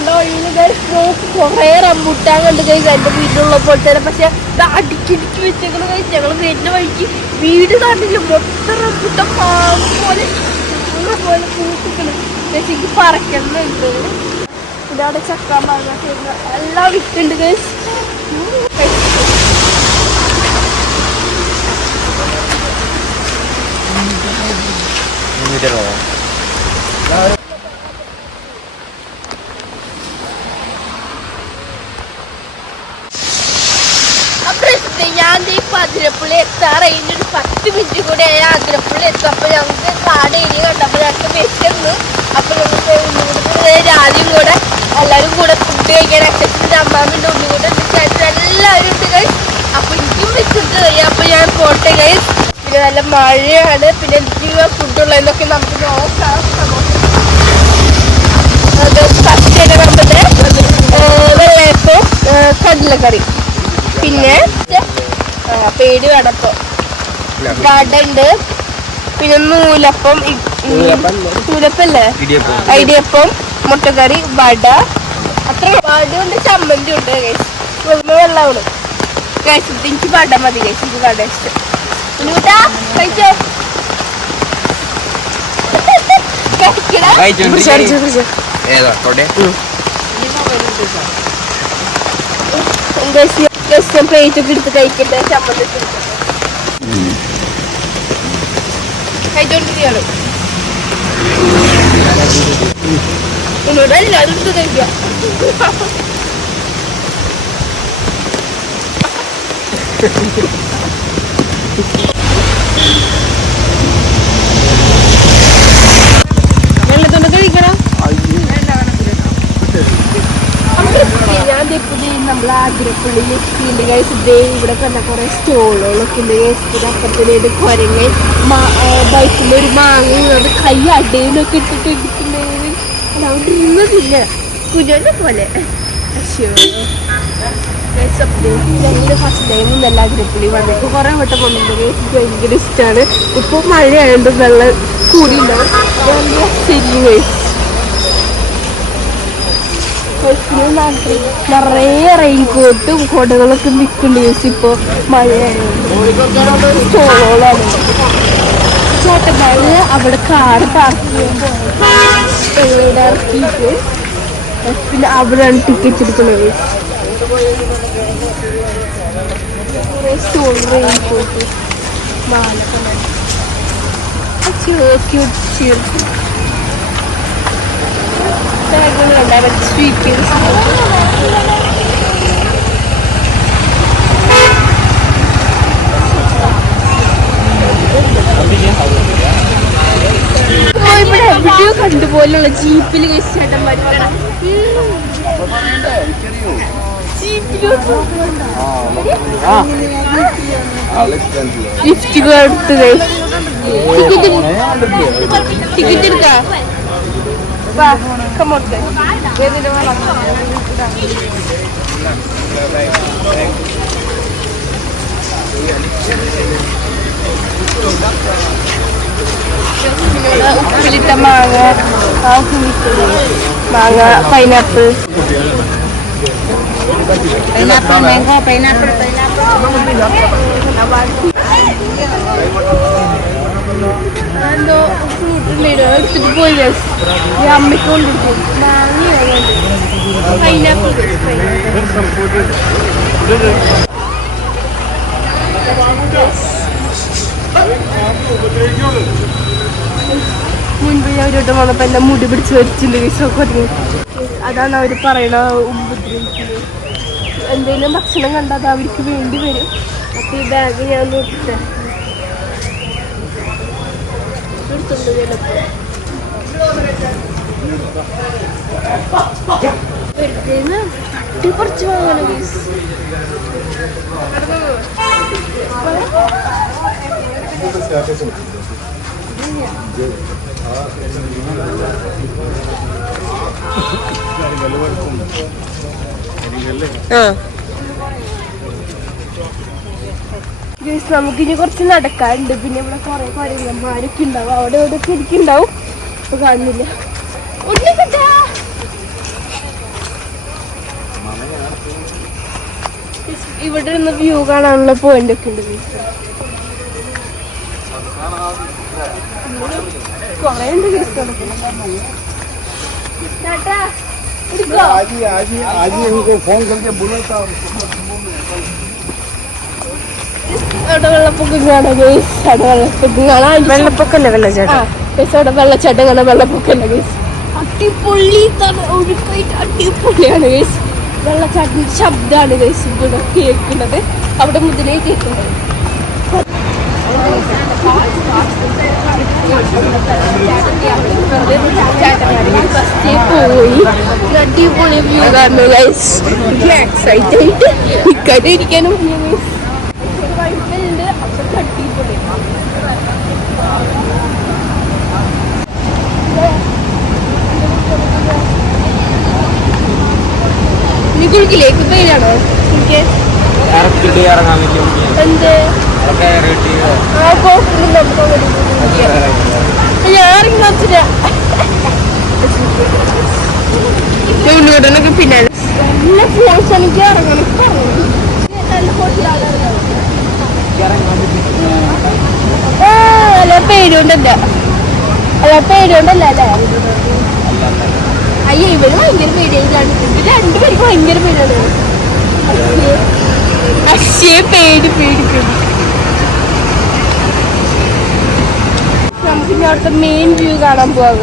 പോണ്ട വഴിയിൽ കുറെ റംബൂട്ടാൻ കണ്ട് കഴിച്ച് എന്റെ വീട്ടിലുള്ളപ്പോൾ തന്നെ. പക്ഷെ അടുക്കിടിക്ക് വെച്ചേക്കണ കഴിച്ച് ഞങ്ങൾ വരുന്ന വഴിക്ക് വീട് കാണില്ല, മൊത്തം റംബൂട്ടാൻ പാമ്പ് പോലെ പോലെ പൂത്തിക്കണം. പക്ഷെ എനിക്ക് പറക്കുന്നുണ്ട്. പിന്നെ അവിടെ ചക്ക മാങ്ങ എല്ലാം വിറ്റുണ്ട് കഴിച്ച്. ഞാൻ അതിരപ്പള്ളി എത്താറായിട്ട് ഒരു 10 മിനിറ്റ് കൂടെ അതിരപ്പള്ളി എത്തും. അപ്പൊ ഞങ്ങൾക്ക് കാട് ഏരിയ കണ്ടപ്പോ ഞങ്ങൾക്ക് വെക്കുന്നു. അപ്പൊ ഞങ്ങൾക്ക് രാജ്യം കൂടെ എല്ലാവരും കൂടെ ഫുഡ് കഴിക്കാൻ അച്ഛൻ്റെ അമ്മാമിൻ്റെ ഉണ്ണി കൂടെ എല്ലാവരും ഉണ്ട് ഗൈസ്. അപ്പൊ എനിക്കും വെച്ചിട്ട് കഴിയാം. അപ്പൊ ഞാൻ പോട്ടെ ഗൈസ്. പിന്നെ നല്ല മഴയാണ്. പിന്നെ എനിക്ക് ഫുഡുള്ളതെന്നൊക്കെ നമുക്ക് നോക്കാം. ഫസ്റ്റ് വെള്ളയപ്പം, കടലക്കറി, പിന്നെ പേടി വടപ്പം, വട ഉണ്ട്, പിന്നെ നൂലപ്പം, നൂലപ്പല്ലേ, ഇടിയപ്പം, മുട്ടക്കറി, വട, അത്ര വടയുണ്ട്, ചമ്മന്തി ഉണ്ട് ഗൈസ്. വെള്ളമാണ് ഗൈസ്. എനിക്ക് വട മതി ഗൈസ്. എനിക്ക് വട ഇഷ്ടം. കുഞ്ഞുകുട്ടാ കഴിച്ചോ? പ്ലേറ്റ് ഒക്കെ എടുത്ത് കഴിക്കട്ടെ. ചമ്മന്തി കഴിച്ചോണ്ടിരിക്കുകയാണ്. എന്നോട് എല്ലാവരും എടുത്ത് കഴിക്കാം. വെള്ളത്തോണ്ട് കഴിക്കണം. നമ്മൾ ആതിരപ്പള്ളിയിൽ എത്തിയിട്ടുണ്ട് ഗൈസ്. ഇവിടെ തന്നെ കുറെ സ്റ്റോളുകളൊക്കെ ഉണ്ട് ഗൈസ്. പിന്നെ അപ്പുറത്തേത് കുരങ്ങ് ബൈക്കിൽ ഒരു മാങ്ങ അത് കൈ അടയിലൊക്കെ ഇട്ടിട്ട് എടുക്കുന്നത്. അതുകൊണ്ട് ഇരുന്നതില്ല കുഞ്ഞോന്റെ പോലെ. ഞങ്ങൾ ഫസ്റ്റ് ടൈം നല്ല ആതിരപ്പള്ളി വന്നിട്ട് കുറെ വട്ടം വന്നിട്ടുണ്ട് ഗൈസ്. എനിക്ക് ഭയങ്കര ഇഷ്ടമാണ്. ഇപ്പോൾ മഴയായതുകൊണ്ട് വെള്ളം കൂടിയുണ്ടാവും. ശരി ഗൈസ്. നിറയെ റെയിൻകോട്ടും കൊടകളൊക്കെ നിൽക്കുന്നുണ്ട് ഗൈസ്. ഇപ്പോൾ മഴയായതുകൊണ്ട് സ്റ്റോളാണ്. ചേട്ടന്മാര് അവിടെ കാർ പാർക്ക് ചെയ്യുമ്പോൾ ഇറക്കിയിട്ട് പിന്നെ അവിടെയാണ് ടിക്കറ്റ് എടുക്കുന്നത്. സ്റ്റോൾ റെയിൻകോട്ട് മാലൊക്കെ സ്ട്രീറ്റ് ഇവിടെ എവിടെയോ കണ്ടുപോലുള്ള ജീപ്പിൽ ചേട്ടന്മാർ ലിഫ്റ്റ് എടുത്ത് ടിക്കറ്റ് എടുക്കാം. കമോട്ടെ ഉപ്പിലിട്ട മാങ്ങ, മാങ്ങ, പൈനാപ്പിൾ, മാംഗോ, പൈനാപ്പിൾ, എന്തോ ഫ്രൂട്ട് എടുത്തിട്ട് പോയി അമ്മയ്ക്ക് കൊണ്ടിരിക്കും. മാങ്ങ പൈനാപ്പിൾ മുൻപ് ഞാൻ ഒരു വട്ടം വന്നപ്പോൾ എന്നെ മുടി പിടിച്ച് വരിച്ചിട്ടുണ്ട്. അതാണ് അവർ പറയണ ഉപദ്രവിക്കുന്നത്. എന്തെങ്കിലും ഭക്ഷണം കണ്ടാൽ അത് അവർക്ക് വേണ്ടി വരും. അപ്പോൾ ഈ ബാഗ് ഞാൻ നോക്കിട്ടെ എടുത്തുണ്ട് ചിലപ്പോൾ. കുറച്ച് വാങ്ങണം നമുക്കിനി കുറച്ച് നടക്കാറുണ്ട്. പിന്നെ ഇവിടെ കുറെ കുരങ്ങന്മാരൊക്കെ ഉണ്ടാവും. അവിടെ ഇവിടെയൊക്കെ ഇരിക്കുന്നുണ്ടാവും. ഇപ്പൊ കാണുന്നില്ല. ഇവിടെ നിന്ന് വ്യൂ കാണാനുള്ള പോയിന്റ് ഒക്കെ ഉണ്ട്. കൊറേ ഉണ്ട് വെള്ളപ്പൊക്കം കാണാം. വെള്ളപ്പൊക്കം കാണാൻ വെള്ളപ്പൊക്കല്ലേ വെള്ളച്ചാട്ടം. അവിടെ വെള്ളച്ചാട്ടം കാണാൻ വെള്ളപ്പൊക്കല്ല ഗൈസ്. അടിപൊളി ഒഴുക്കായിട്ട് അടിപൊളിയാണ് ഗൈസ്. വെള്ളച്ചാട്ടത്തിന്റെ ശബ്ദമാണ് ഗൈസ് ഇവിടെ കേൾക്കുന്നത്. അവിടെ മുതലേ കേൾക്കുന്നത്. പോയി അടിപൊളി വ്യൂ കാണുന്നു ഗൈസ്. എക്സൈറ്റ് ആയിട്ട് ഇക്കായിട്ട് ഇരിക്കാനും വൈഫുണ്ട്. അതൊക്കെ അടിപൊളി. നീ കുളിക്കിലേക്ക് പേരാണോ എനിക്ക് എന്ത് ഉണ്ണിയോടനൊക്കെ പിന്നെ നല്ല ഫോഴ്സ് എനിക്ക് ഇറങ്ങണം. അല്ല പേരുകൊണ്ടല്ല അല്ല പേരുകൊണ്ടല്ല അല്ലേ? അയ്യ ഇവര് ഭയങ്കര പേടിയാണ്. രണ്ടുപേർക്ക് ഭയങ്കര പേടിയാണ്. അശ്ശേ പേടി പേടി പേടി. നമുക്ക് ഇനി അവിടുത്തെ മെയിൻ വ്യൂ കാണാൻ പോവാം.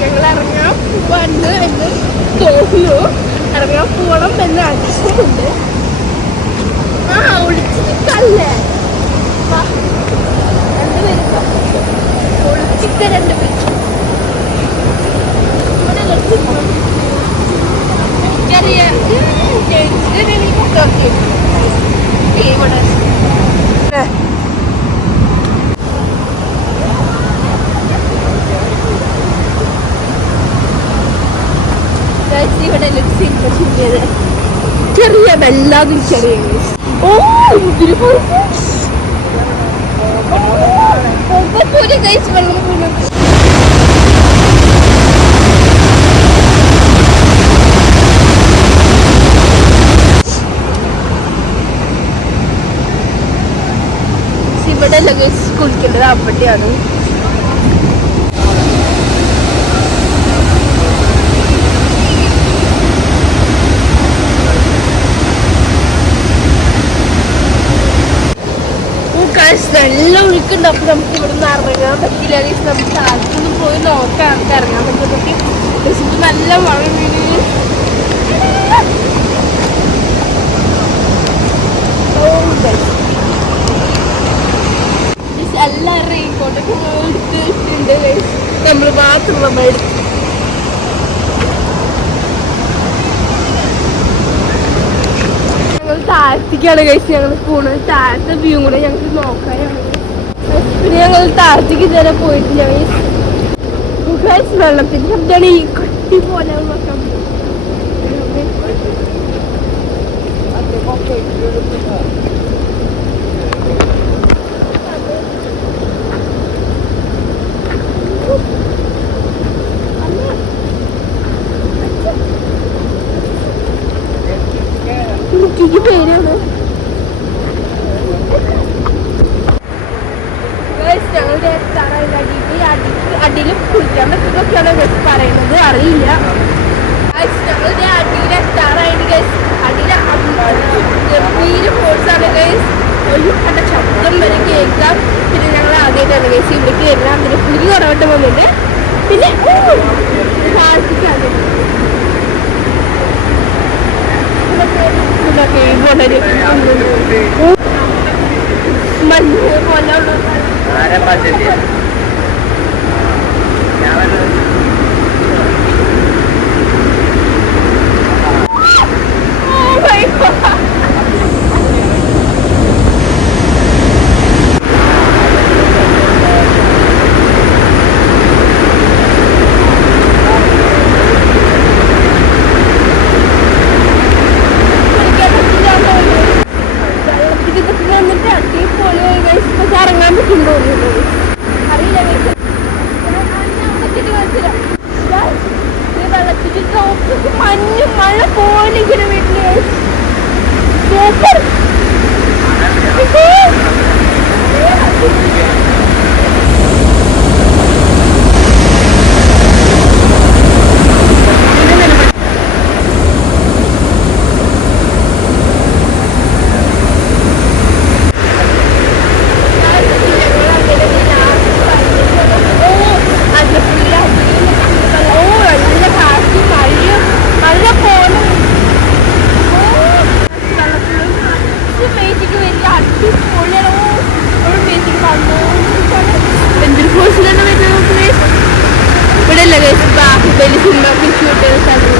ഞങ്ങൾ ഇറങ്ങാൻ വന്ന് എന്ന് തോന്നുന്നു. ഇറങ്ങാൻ പോണം എന്ന് ആഗ്രഹമുണ്ട്. ആ ഒളിച്ചിക്കല്ലേ രണ്ടുപേരും ഒളിച്ചിക്ക രണ്ടുപേരും എനിക്കറിയാം. ഇവിടെ ചെറിയ വല്ലാതെ ചെറിയ ഓ ഒരു കഴിച്ച് വെള്ളം പോകുന്നത്. ഇവിടെ ലഗേജ് കുളിക്കേണ്ടത് അവിടെയാണ്. നല്ല ഒഴുക്കുണ്ട്. അപ്പൊ നമുക്ക് ഇവിടെ നിന്ന് ഇറങ്ങാൻ പറ്റില്ല. നമുക്ക് താഴത്തൊന്നും പോയി നോക്കാം ഇറങ്ങാൻ പറ്റും. നല്ല മഴ വീണ് എല്ലാവരും റെയിൻകോട്ടൊക്കെ എടുത്തിട്ടുണ്ട്. നമ്മൾ മാത്രം നമ്മൾ എടുത്തു. ഞങ്ങൾ താഴത്തേക്കാണ് കഴിച്ച് ഞങ്ങൾ പോകുന്നത്. താഴത്തെ വ്യൂ കൂടെ ഞങ്ങൾക്ക് നോക്കാനാണ്. പിന്നെ ഞങ്ങൾ താഴത്തേക്ക് ഇതുവരെ പോയിട്ടില്ല. വെള്ളത്തിന് ശബ്ദമാണ് ഈ കട്ടി പോലെ നോക്കാൻ. എനിക്ക് പേരാണ് ഞങ്ങളുടെ അടിയിൽ കുളിക്കാൻ പറ്റുന്നൊക്കെയാണ് പറയുന്നത്. അറിയില്ല. ഞങ്ങളുടെ അടിയിൽ എത്താറായിട്ട് അടിയിൽ ഗംഭീര ഫോഴ്സാണ് ഗൈസ്. ഒരു കണ്ട ശബ്ദം വരെ കേൾക്കാം. പിന്നെ ഞങ്ങൾ ആദ്യമായിട്ടാണ് ഗൈസ് ഇവിടേക്ക് എല്ലാം അതിന് പുലി കുറവട്ടം വന്നിട്ട്. പിന്നെ താഴ്ത്തിക്കാണ് മഞ്ഞ് പോലെ ഇറങ്ങാൻ പറ്റും തോന്നുന്നത്. ഡ്രോപ്സ് മഞ്ഞ് മഴ പോലെ ഇങ്ങനെ വരുന്നത് സൂപ്പർ. ഇവിടെ അല്ലേ ബാഹുബലി സിനിമ ഷൂട്ട് ചെയ്ത സ്ഥലം.